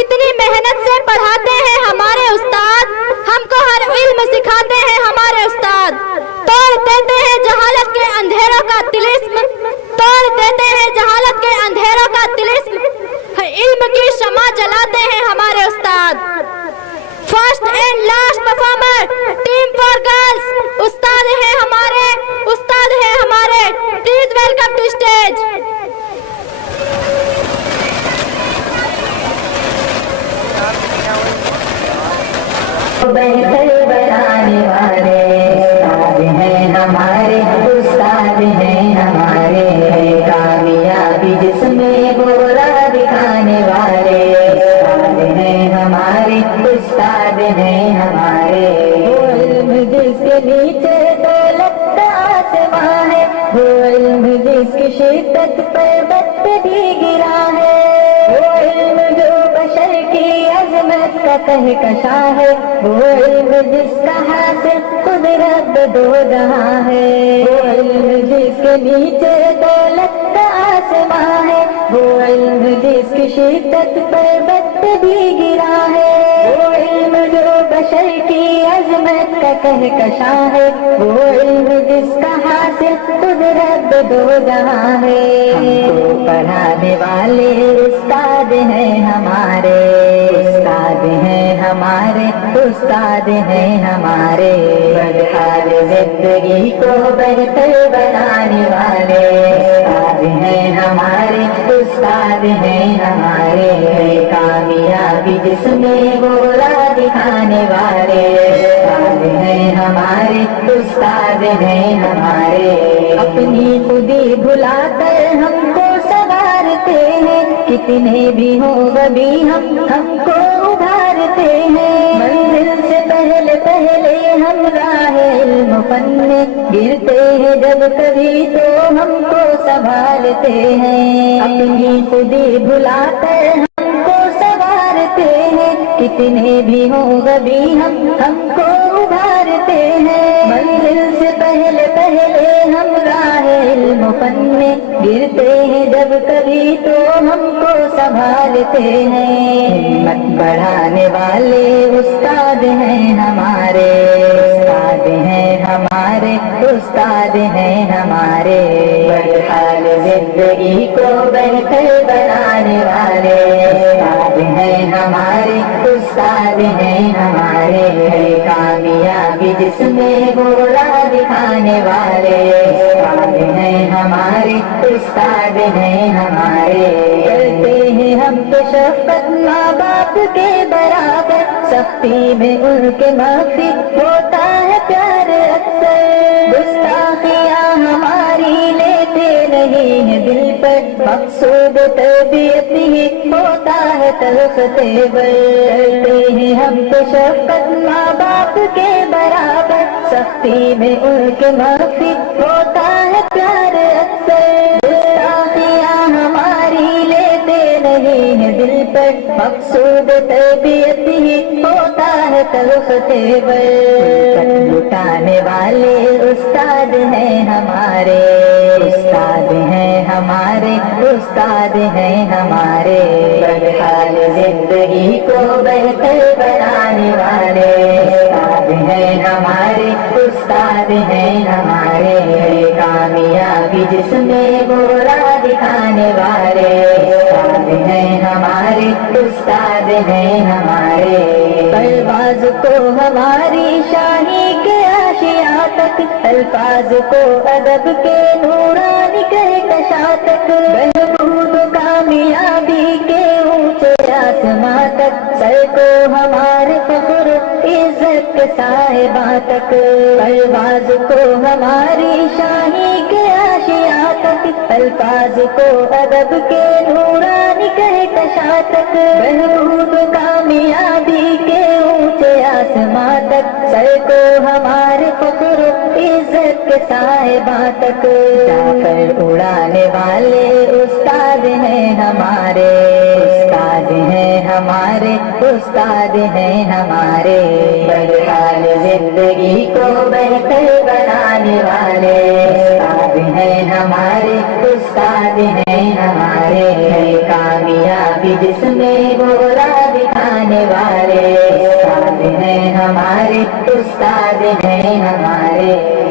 कितनी मेहनत से पढ़ाते हैं हमारे उस्ताद, हमको हर इल्म सिखाते हैं हमारे उस्ताद। तोड़ देते हैं जहालत के अंधेरों का तिलिस्म, तोड़ देते हैं जहालत के अंधेरों का तिलिस्म, इल्म की शमा जलाते हैं हमारे उस्ताद। First and last performer team for girls, उस्ताद हैं हमारे, उस्ताद हैं हमारे। Please welcome to stage. बेहतर बनाने वाले उस्ताद हैं हमारे, उस्ताद हैं हमारे। कामयाबी जिसमें गोरा दिखाने वाले उस्ताद हैं हमारे, उस्ताद हैं हमारे। वो इल्म जिसके नीचे दौलत आसमां है, वो इल्म जिसकी शिद्दत पर्वत पे भी गिरा है, वो इल्म जो बशर की अजमत का कहकशा है, वो इल्म जिसका हासिल खुद रब दो जहां है। वो इल्म जिसके नीचे दौलत का आसमां है, वो इल्म जिसकी शिद्दत पर्वत पे भी गिरा है, वो इल्म जो बशर की अजमत का कहकशा है, वो इल्म जिसका हासिल खुद रब दो जहां है। हमको पढ़ाने वाले उस्ताद हैं हमारे, उस्ताद हैं हमारे, उस्ताद हैं हमारे। बदहाल जिंदगी को बेहतर बनाने वाले उस्ताद हैं हमारे, उस्ताद हैं हमारे। कामयाबी जिसमें गोरा दिखाने वाले उस्ताद हैं हमारे, उस्ताद हैं हमारे। अपनी खुदी भुलाकर हमको संवारते हैं, कितने भी हो कभी हमको उभारते हैं। मंजिल से पहले पहले हम राहे इल्म फन में गिरते हैं जब कभी तो हमको संभालते हैं। अपनी खुदी भुलाकर हमको संवारते हैं, कितने भी हो कभी हमको उभारते हैं। मंजिल से पहले पहले हम राहे इल्म फन में गिरते हैं जब कभी तो हमको संभालते हैं। हिम्मत बढ़ाने वाले उस्ताद हैं हमारे, उस्ताद हैं हमारे, उस्ताद हैं हमारे। बदहाल जिंदगी को बेहतर बनाने वाले उस्ताद हैं हमारे, उस्ताद हैं हमारे। कामयाबी जिसमें गोरा दिखाने वाले उस्ताद हैं हमारे, उस्ताद हैं हमारे। करते हैं हम तो शफकत माँ बाप के बराबर, सख्ती में उनके माफी होता है प्यार अक्सर। गुस्ताखियाँ हमारी लेते नहीं है दिल पर, मकसूद तरबियत ही होता है तलख तेवर। करते हैं हम तो शफकत माँ बाप के बराबर, सख्ती में उनके माफी होता है प्यार अक्सर। गुस्ताखियाँ हमारी लेते नहीं है दिल पर, मकसूद तरबियत ही होता है तलख तेवर। लुटाने वाले उस्ताद हैं हमारे, उस्ताद हैं हमारे, उस्ताद हैं हमारे। बदहाल जिंदगी को बेहतर बनाने वाले उस्ताद हैं हमारे, उस्ताद हैं हमारे। कामयाबी जिसमें गोरा दिखाने वाले उस्ताद हैं हमारे, उस्ताद हैं हमारे। परवाज़ को हमारी शाही के आशिया तक, अल्फाज को अदब के नूरानी कहकशा तक, बहबूद कामयाबी के ऊंचे आसमां तक, सर को हमारे फख्र इज्जत के साहिबा तक। परवाज़ को हमारी शाही के आशिया तक, अल्फाज को अदब के नूरानी कहकशा तक, बहबूद कामयाबी के ऊंचे आसमां तक, सर को हमारे फख्र इज्जत के साहिबा तक। जाकर उड़ाने वाले उस्ताद हैं हमारे, उस्ताद हैं हमारे, उस्ताद हैं हमारे। बदहाल जिंदगी को बेहतर बनाने वाले उस्ताद हैं हमारे, उस्ताद हैं हमारे। कामयाबी जिसमें गोरा सिखाने वाले उस्ताद हैं हमारे, उस्ताद हैं हमारे।